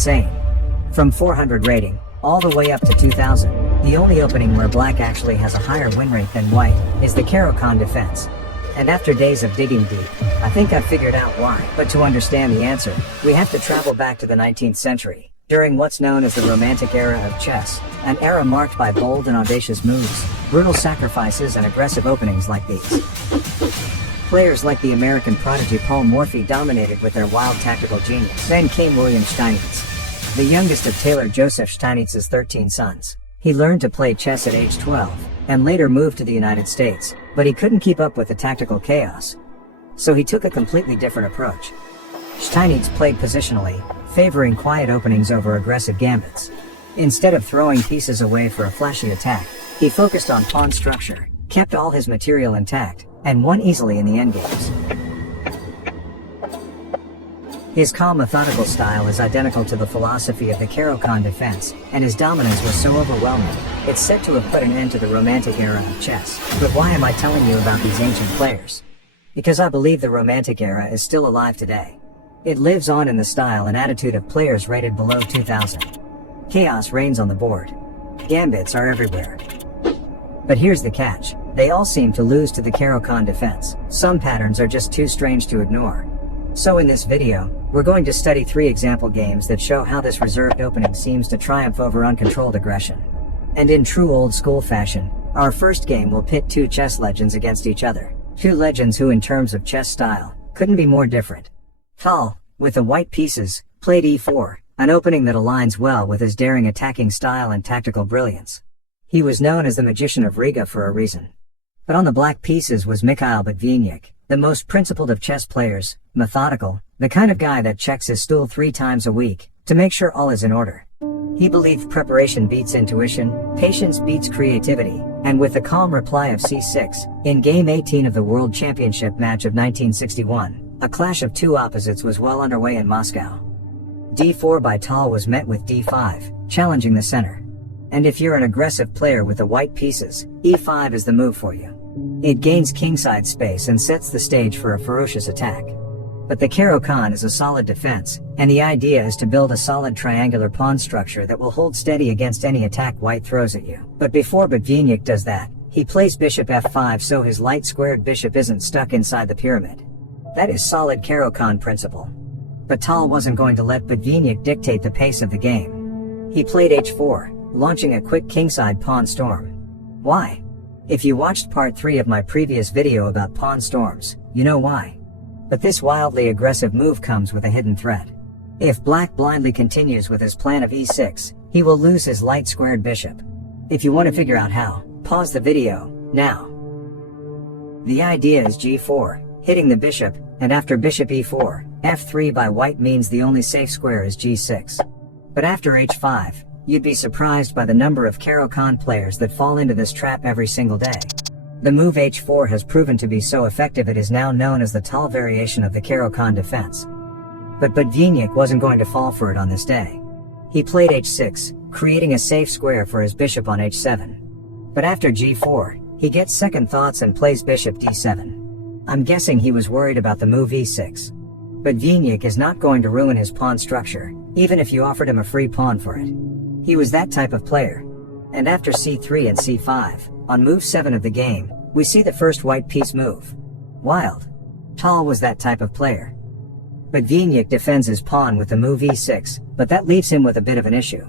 insane. From 400 rating, all the way up to 2000, the only opening where black actually has a higher win rate than white is the Caro kann defense. And after days of digging deep, I think I've figured out why. But to understand the answer, we have to travel back to the 19th century, during what's known as the Romantic era of chess, an era marked by bold and audacious moves, brutal sacrifices and aggressive openings like these. Players like the American prodigy Paul Morphy dominated with their wild tactical genius. Then came William Steinitz, the youngest of Taylor Joseph Steinitz's 13 sons. He learned to play chess at age 12, and later moved to the United States, but he couldn't keep up with the tactical chaos. So he took a completely different approach. Steinitz played positionally, favoring quiet openings over aggressive gambits. Instead of throwing pieces away for a flashy attack, he focused on pawn structure, kept all his material intact, and won easily in the endgames. His calm, methodical style is identical to the philosophy of the Caro kann defense, and his dominance was so overwhelming, it's said to have put an end to the Romantic era of chess. But why am I telling you about these ancient players? Because I believe the Romantic era is still alive today. It lives on in the style and attitude of players rated below 2000. Chaos reigns on the board. Gambits are everywhere. But here's the catch. They all seem to lose to the Caro kann defense. Some patterns are just too strange to ignore. So in this video, we're going to study 3 example games that show how this reserved opening seems to triumph over uncontrolled aggression. And in true old school fashion, our first game will pit 2 chess legends against each other. 2 legends who in terms of chess style, couldn't be more different. Tal, with the white pieces, played e4, an opening that aligns well with his daring attacking style and tactical brilliance. He was known as the Magician of Riga for a reason. But on the black pieces was Mikhail Botvinnik, the most principled of chess players, methodical, the kind of guy that checks his stool 3 times a week, to make sure all is in order. He believed preparation beats intuition, patience beats creativity, and with the calm reply of c6, in Game 18 of the World Championship match of 1961, a clash of 2 opposites was well underway in Moscow. d4 by Tal was met with d5, challenging the center. And if you're an aggressive player with the white pieces, e5 is the move for you. It gains kingside space and sets the stage for a ferocious attack. But the Caro kann is a solid defense, and the idea is to build a solid triangular pawn structure that will hold steady against any attack white throws at you. But before Botvinnik does that, he plays bishop f5 so his light squared bishop isn't stuck inside the pyramid. That is solid Caro kann principle. But Tal wasn't going to let Botvinnik dictate the pace of the game. He played h4, launching a quick kingside pawn storm. Why? If you watched part 3 of my previous video about pawn storms, you know why. But this wildly aggressive move comes with a hidden threat. If black blindly continues with his plan of e6, he will lose his light squared bishop. If you want to figure out how, pause the video, now. The idea is g4, hitting the bishop, and after bishop e4, f3 by white means the only safe square is g6. But after h5, you'd be surprised by the number of Caro kann players that fall into this trap every single day. The move h4 has proven to be so effective it is now known as the Tal variation of the Caro kann defense. But Botvinnik wasn't going to fall for it on this day. He played h6, creating a safe square for his bishop on h7. But after g4, he gets second thoughts and plays bishop d7. I'm guessing he was worried about the move e6. Botvinnik is not going to ruin his pawn structure, even if you offered him a free pawn for it. He was that type of player. And after c3 and c5, on move 7 of the game, we see the first white piece move. Wild. Tal was that type of player. Botvinnik defends his pawn with the move e6, but that leaves him with a bit of an issue.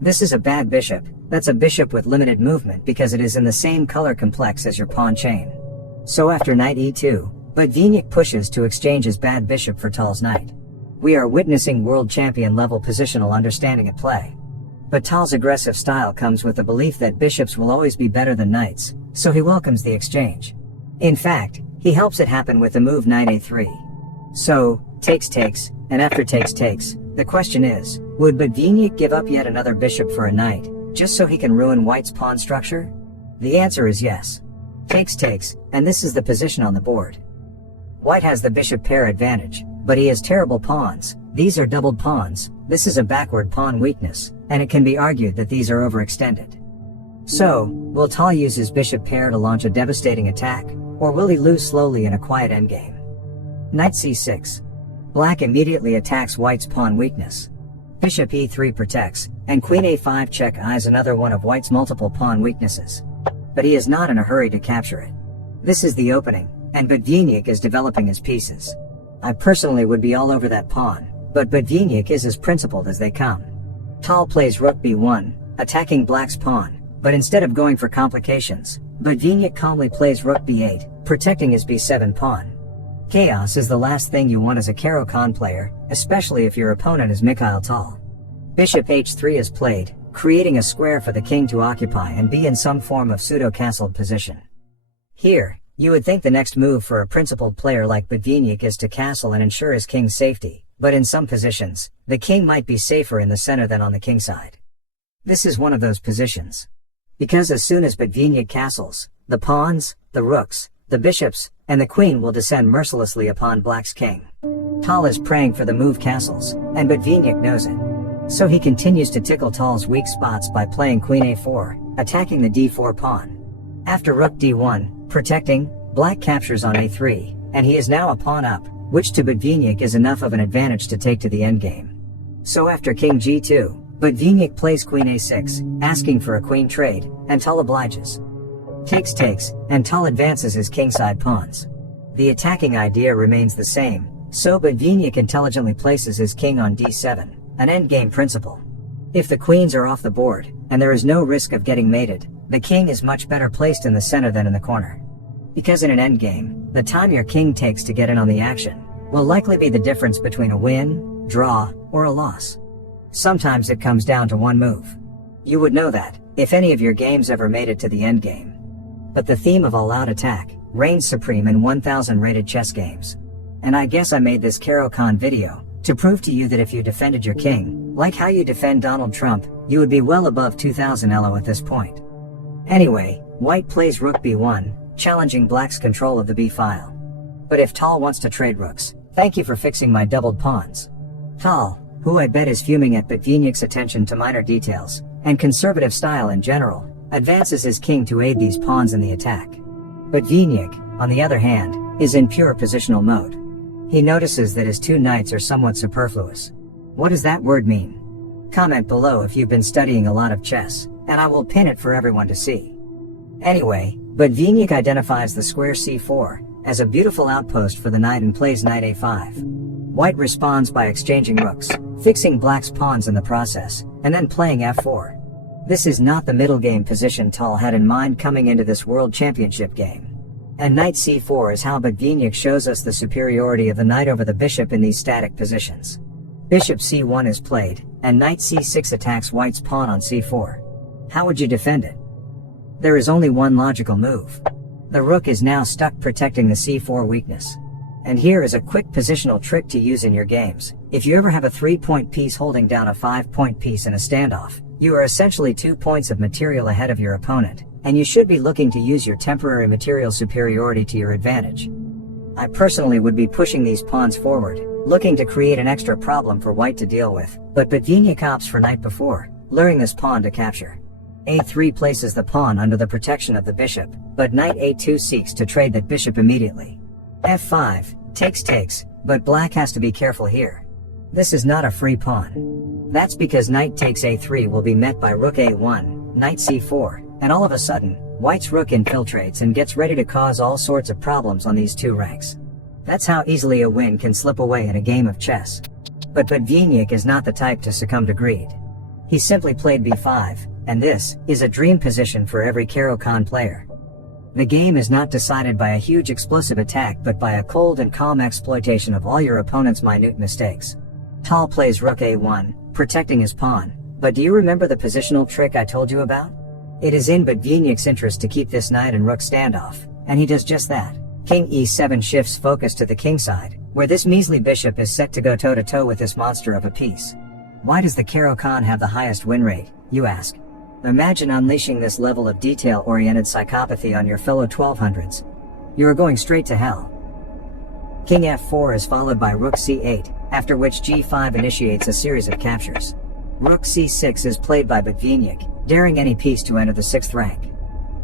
This is a bad bishop. That's a bishop with limited movement because it is in the same color complex as your pawn chain. So after knight e2, Botvinnik pushes to exchange his bad bishop for Tal's knight. We are witnessing world champion level positional understanding at play. But Tal's aggressive style comes with the belief that bishops will always be better than knights, so he welcomes the exchange. In fact, he helps it happen with the move knight a3. So, takes, and after takes, the question is, would Botvinnik give up yet another bishop for a knight, just so he can ruin white's pawn structure? The answer is yes. Takes, and this is the position on the board. White has the bishop pair advantage, but he has terrible pawns. These are doubled pawns. This is a backward pawn weakness, and it can be argued that these are overextended. So, will Tal use his bishop pair to launch a devastating attack, or will he lose slowly in a quiet endgame? Knight c6. Black immediately attacks white's pawn weakness. Bishop e3 protects, and queen a5 check eyes another one of white's multiple pawn weaknesses. But he is not in a hurry to capture it. This is the opening, and Botvinnik is developing his pieces. I personally would be all over that pawn, but Botvinnik is as principled as they come. Tal plays rook b1, attacking black's pawn, but instead of going for complications, Botvinnik calmly plays rook b8, protecting his b7 pawn. Chaos is the last thing you want as a Caro kann player, especially if your opponent is Mikhail Tal. Bishop h3 is played, creating a square for the king to occupy and be in some form of pseudo-castled position. Here, you would think the next move for a principled player like Botvinnik is to castle and ensure his king's safety, but in some positions, the king might be safer in the center than on the kingside. This is one of those positions. Because as soon as Botvinnik castles, the pawns, the rooks, the bishops, and the queen will descend mercilessly upon black's king. Tal is praying for the move castles, and Botvinnik knows it. So he continues to tickle Tal's weak spots by playing queen a4, attacking the d4 pawn. After rook d1, protecting, black captures on a3, and he is now a pawn up, which to Botvinnik is enough of an advantage to take to the endgame. So after king g2, Botvinnik plays queen a6, asking for a queen trade, and Tal obliges. Takes, and Tal advances his kingside pawns. The attacking idea remains the same, so Botvinnik intelligently places his king on d7, an endgame principle. If the queens are off the board, and there is no risk of getting mated, the king is much better placed in the center than in the corner. Because in an endgame, the time your king takes to get in on the action will likely be the difference between a win, draw, or a loss. Sometimes it comes down to one move. You would know that, if any of your games ever made it to the endgame. But the theme of all-out attack reigns supreme in 1000 rated chess games. And I guess I made this Caro kann video to prove to you that if you defended your king, like how you defend Donald Trump, you would be well above 2000 elo at this point. Anyway, white plays rook b1, challenging black's control of the b file. But if Tal wants to trade rooks, thank you for fixing my doubled pawns. Tal, who I bet is fuming at Botvinnik's attention to minor details, and conservative style in general, advances his king to aid these pawns in the attack. Botvinnik, on the other hand, is in pure positional mode. He notices that his two knights are somewhat superfluous. What does that word mean? Comment below if you've been studying a lot of chess, and I will pin it for everyone to see. Anyway, Botvinnik identifies the square c4 as a beautiful outpost for the knight and plays knight a5. White responds by exchanging rooks, fixing black's pawns in the process, and then playing f4. This is not the middle game position Tal had in mind coming into this world championship game. And knight c4 is how Botvinnik shows us the superiority of the knight over the bishop in these static positions. Bishop c1 is played, and knight c6 attacks white's pawn on c4. How would you defend it? There is only one logical move. The rook is now stuck protecting the c4 weakness. And here is a quick positional trick to use in your games. If you ever have a 3-point piece holding down a 5-point piece in a standoff, you are essentially 2 points of material ahead of your opponent, and you should be looking to use your temporary material superiority to your advantage. I personally would be pushing these pawns forward, looking to create an extra problem for white to deal with, but Botvinnik opts for knight before, luring this pawn to capture. a3 places the pawn under the protection of the bishop, but knight a2 seeks to trade that bishop immediately. f5, takes, but black has to be careful here. This is not a free pawn. That's because knight takes a3 will be met by rook a1, knight c4, and all of a sudden, white's rook infiltrates and gets ready to cause all sorts of problems on these two ranks. That's how easily a win can slip away in a game of chess. But Botvinnik is not the type to succumb to greed. He simply played b5, and this is a dream position for every Caro kann player. The game is not decided by a huge explosive attack but by a cold and calm exploitation of all your opponent's minute mistakes. Tal plays rook a1, protecting his pawn, but do you remember the positional trick I told you about? It is in Botvinnik's interest to keep this knight and rook standoff, and he does just that. King e7 shifts focus to the kingside, where this measly bishop is set to go toe-to-toe with this monster of a piece. Why does the Caro kann have the highest win rate, you ask? Imagine unleashing this level of detail-oriented psychopathy on your fellow 1200s. You are going straight to hell. King f4 is followed by rook c8, after which g5 initiates a series of captures. Rook c6 is played by Botvinnik, daring any piece to enter the 6th rank.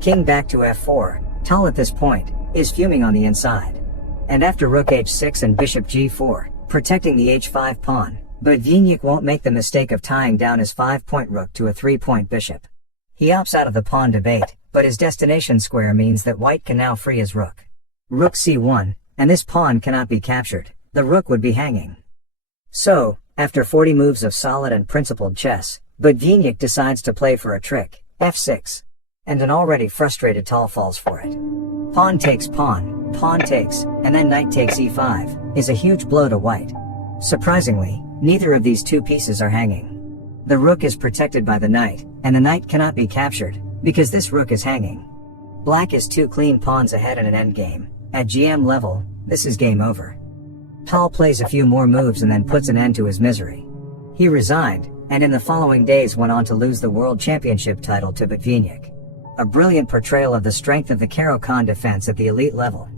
King back to f4, Tal at this point is fuming on the inside. And after rook h6 and bishop g4, protecting the h5 pawn, But Viktor won't make the mistake of tying down his 5-point rook to a 3-point bishop. He opts out of the pawn debate, but his destination square means that white can now free his rook. Rook c1, and this pawn cannot be captured. The rook would be hanging. So, after 40 moves of solid and principled chess, but Viktor decides to play for a trick, f6. And an already frustrated Tal falls for it. Pawn takes, and then knight takes e5, is a huge blow to white. Surprisingly, neither of these two pieces are hanging. The rook is protected by the knight, and the knight cannot be captured, because this rook is hanging. Black is 2 clean pawns ahead in an endgame. At GM level, this is game over. Tal plays a few more moves and then puts an end to his misery. He resigned, and in the following days went on to lose the World Championship title to Viktor. A brilliant portrayal of the strength of the Caro-kann defense at the elite level.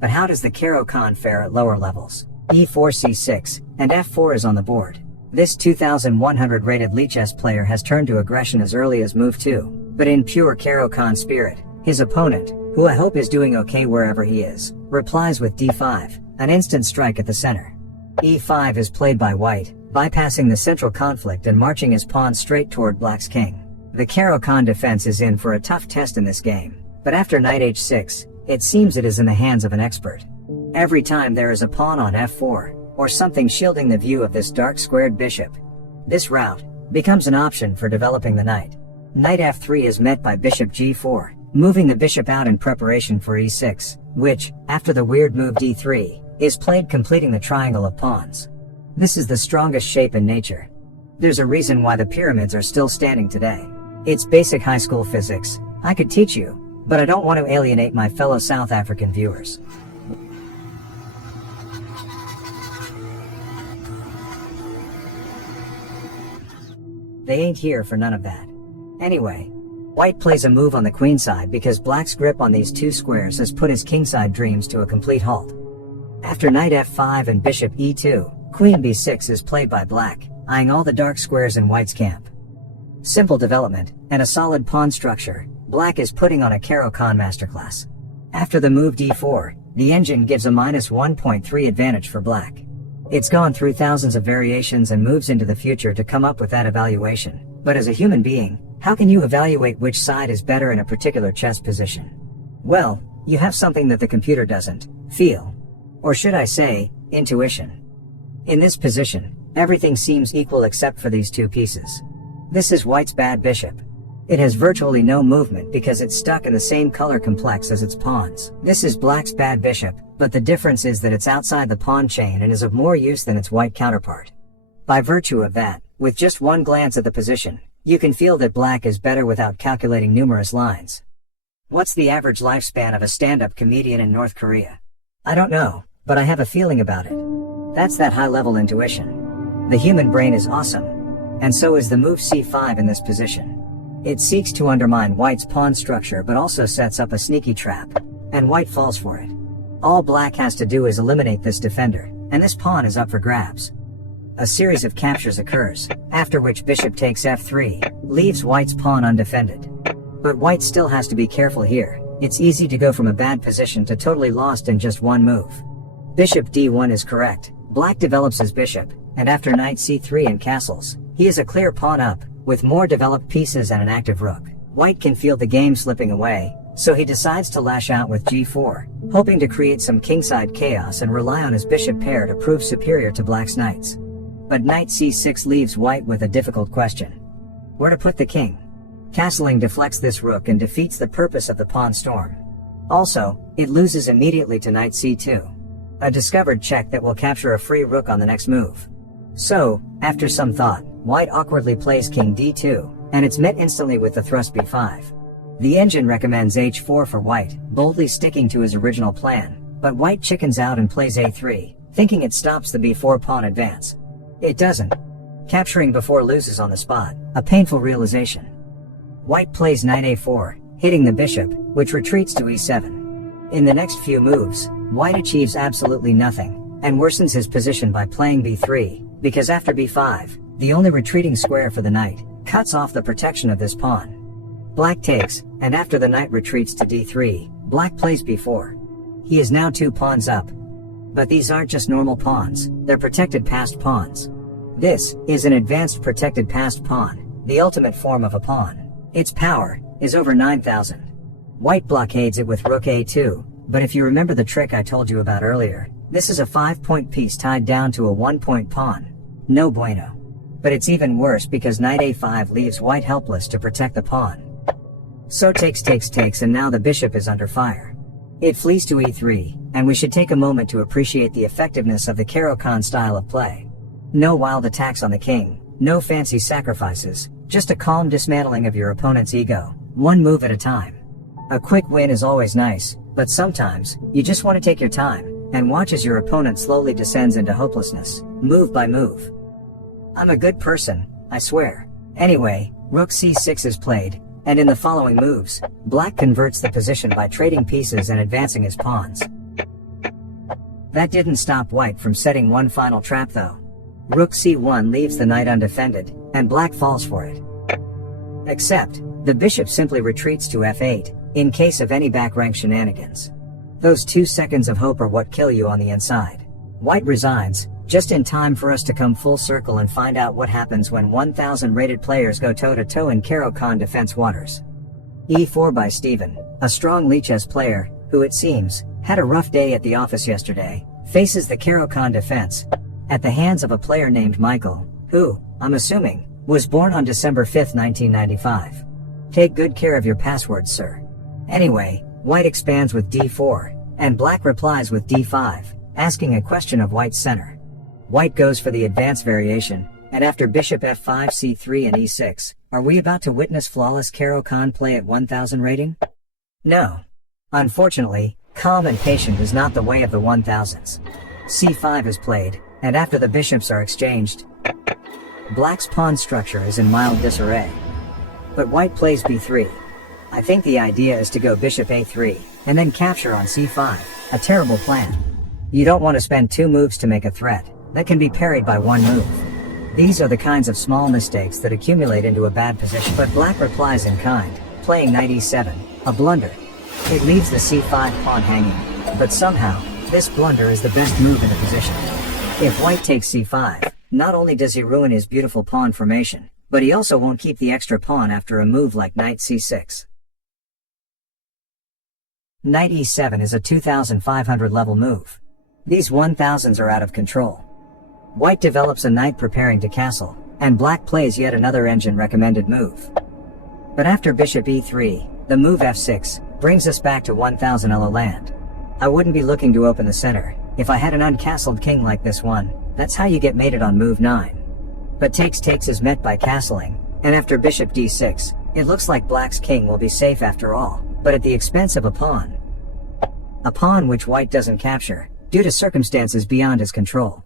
But how does the Caro-kann fare at lower levels? e4 c6, and f4 is on the board. This 2100 rated Lichess player has turned to aggression as early as move 2, but in pure Caro-kann spirit, his opponent, who I hope is doing okay wherever he is, replies with d5, an instant strike at the center. e5 is played by white, bypassing the central conflict and marching his pawn straight toward black's king. The Caro-kann defense is in for a tough test in this game, but after knight h6, it seems it is in the hands of an expert. Every time there is a pawn on f4, or something shielding the view of this dark squared bishop, this route becomes an option for developing the knight. Knight f3 is met by bishop g4, moving the bishop out in preparation for e6, which, after the weird move d3, is played completing the triangle of pawns. This is the strongest shape in nature. There's a reason why the pyramids are still standing today. It's basic high school physics. I could teach you, but I don't want to alienate my fellow South African viewers. They ain't here for none of that. Anyway, white plays a move on the queen side because black's grip on these two squares has put his kingside dreams to a complete halt. After knight f5 and bishop e2, queen b6 is played by black, eyeing all the dark squares in white's camp. Simple development, and a solid pawn structure, black is putting on a Caro-kann masterclass. After the move d4, the engine gives a minus 1.3 advantage for black. It's gone through thousands of variations and moves into the future to come up with that evaluation, but as a human being, how can you evaluate which side is better in a particular chess position? Well, you have something that the computer doesn't: feel. Or should I say, intuition. In this position, everything seems equal except for these two pieces. This is white's bad bishop. It has virtually no movement because it's stuck in the same color complex as its pawns. This is black's bad bishop, but the difference is that it's outside the pawn chain and is of more use than its white counterpart. By virtue of that, with just one glance at the position, you can feel that black is better without calculating numerous lines. What's the average lifespan of a stand-up comedian in North Korea? I don't know, but I have a feeling about it. That's that high-level intuition. The human brain is awesome. And so is the move c5 in this position. It seeks to undermine white's pawn structure but also sets up a sneaky trap, and white falls for it. All black has to do is eliminate this defender, and this pawn is up for grabs. A series of captures occurs, after which bishop takes f3, leaves white's pawn undefended. But white still has to be careful here. It's easy to go from a bad position to totally lost in just one move. Bishop d1 is correct. Black develops his bishop, and after knight c3 and castles, he is a clear pawn up, with more developed pieces and an active rook. White can feel the game slipping away, so he decides to lash out with g4, hoping to create some kingside chaos and rely on his bishop pair to prove superior to black's knights. But knight c6 leaves white with a difficult question. Where to put the king? Castling deflects this rook and defeats the purpose of the pawn storm. Also, it loses immediately to knight c2. A discovered check that will capture a free rook on the next move. So, after some thought, white awkwardly plays king d2, and it's met instantly with the thrust b5. The engine recommends h4 for white, boldly sticking to his original plan, but white chickens out and plays a3, thinking it stops the b4 pawn advance. It doesn't. Capturing before loses on the spot, a painful realization. White plays knight a4, hitting the bishop, which retreats to e7. In the next few moves, white achieves absolutely nothing, and worsens his position by playing b3, because after b5, the only retreating square for the knight, cuts off the protection of this pawn. Black takes, and after the knight retreats to d3, black plays b4. He is now 2 pawns up. But these aren't just normal pawns, they're protected passed pawns. This is an advanced protected passed pawn, the ultimate form of a pawn. Its power is over 9,000. White blockades it with rook a2, but if you remember the trick I told you about earlier, this is a 5-point piece tied down to a 1-point pawn. No bueno. But it's even worse because knight a5 leaves white helpless to protect the pawn. So takes, and now the bishop is under fire. It flees to e3, and we should take a moment to appreciate the effectiveness of the Caro kann style of play. No wild attacks on the king, no fancy sacrifices, just a calm dismantling of your opponent's ego, one move at a time. A quick win is always nice, but sometimes, you just want to take your time, and watch as your opponent slowly descends into hopelessness, move by move. I'm a good person, I swear. Anyway, rook c6 is played, and in the following moves, black converts the position by trading pieces and advancing his pawns. That didn't stop white from setting one final trap though. Rook c1 leaves the knight undefended, and black falls for it. Except, the bishop simply retreats to f8, in case of any back rank shenanigans. Those 2 seconds of hope are what kill you on the inside. White resigns, just in time for us to come full circle and find out what happens when 1,000 rated players go toe-to-toe in Caro kann defense waters. e4 by Steven, a strong lichess player, who it seems, had a rough day at the office yesterday, faces the Caro kann defense, at the hands of a player named Michael, who, I'm assuming, was born on December 5, 1995. Take good care of your passwords, sir. Anyway, white expands with d4, and black replies with d5, asking a question of white's center. White goes for the advance variation, and after bishop f5 c3 and e6, are we about to witness flawless Caro kann play at 1000 rating? No. Unfortunately, calm and patient is not the way of the 1000s. c5 is played, and after the bishops are exchanged, black's pawn structure is in mild disarray. But white plays b3. I think the idea is to go bishop a3, and then capture on c5, a terrible plan. You don't want to spend 2 moves to make a threat that can be parried by 1 move. These are the kinds of small mistakes that accumulate into a bad position. But black replies in kind, playing knight e7, a blunder. It leaves the c5 pawn hanging, but somehow, this blunder is the best move in the position. If white takes c5, not only does he ruin his beautiful pawn formation, but he also won't keep the extra pawn after a move like knight c6. Knight e7 is a 2500 level move. These 1000s are out of control. White develops a knight preparing to castle, and black plays yet another engine recommended move. But after bishop e3, the move f6 brings us back to 1000 elo land. I wouldn't be looking to open the center if I had an uncastled king like this one. That's how you get mated on move 9. But takes is met by castling, and after bishop d6, it looks like black's king will be safe after all, but at the expense of a pawn. A pawn which white doesn't capture, due to circumstances beyond his control.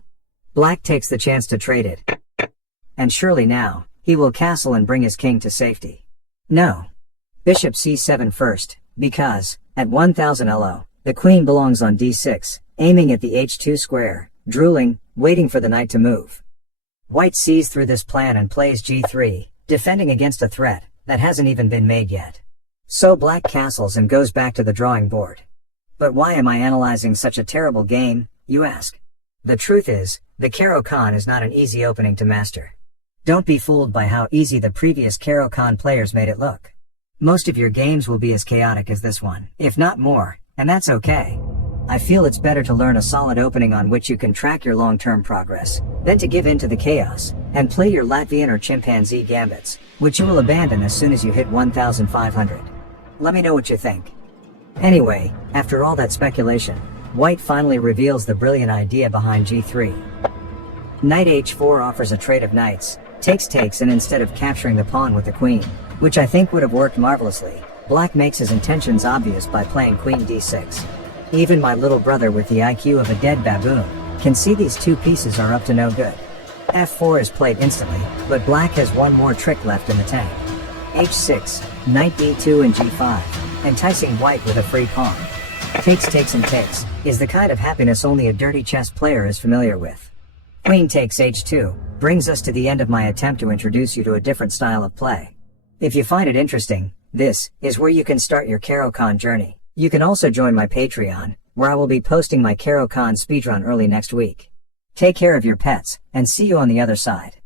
Black takes the chance to trade it. And surely now, he will castle and bring his king to safety. No. Bishop c7 first, because, at 1000 elo, the queen belongs on d6, aiming at the h2 square, drooling, waiting for the knight to move. White sees through this plan and plays g3, defending against a threat that hasn't even been made yet. So black castles and goes back to the drawing board. But why am I analyzing such a terrible game, you ask? The truth is, the Caro kann is not an easy opening to master. Don't be fooled by how easy the previous Caro kann players made it look. Most of your games will be as chaotic as this one, if not more, and that's okay. I feel it's better to learn a solid opening on which you can track your long-term progress, than to give in to the chaos, and play your Latvian or chimpanzee gambits, which you will abandon as soon as you hit 1500. Let me know what you think. Anyway, after all that speculation, white finally reveals the brilliant idea behind g3. Knight h4 offers a trade of knights, takes and instead of capturing the pawn with the queen, which I think would have worked marvelously, black makes his intentions obvious by playing queen d6. Even my little brother with the IQ of a dead baboon can see these 2 pieces are up to no good. f4 is played instantly, but black has one more trick left in the tank. h6, knight d2 and g5, enticing white with a free pawn. Takes is the kind of happiness only a dirty chess player is familiar with. Queen takes h2 brings us to the end of my attempt to introduce you to a different style of play. If you find it interesting, this is where you can start your Caro kann journey. You can also join my Patreon, where I will be posting my Caro kann speedrun early next week. Take care of your pets, and see you on the other side.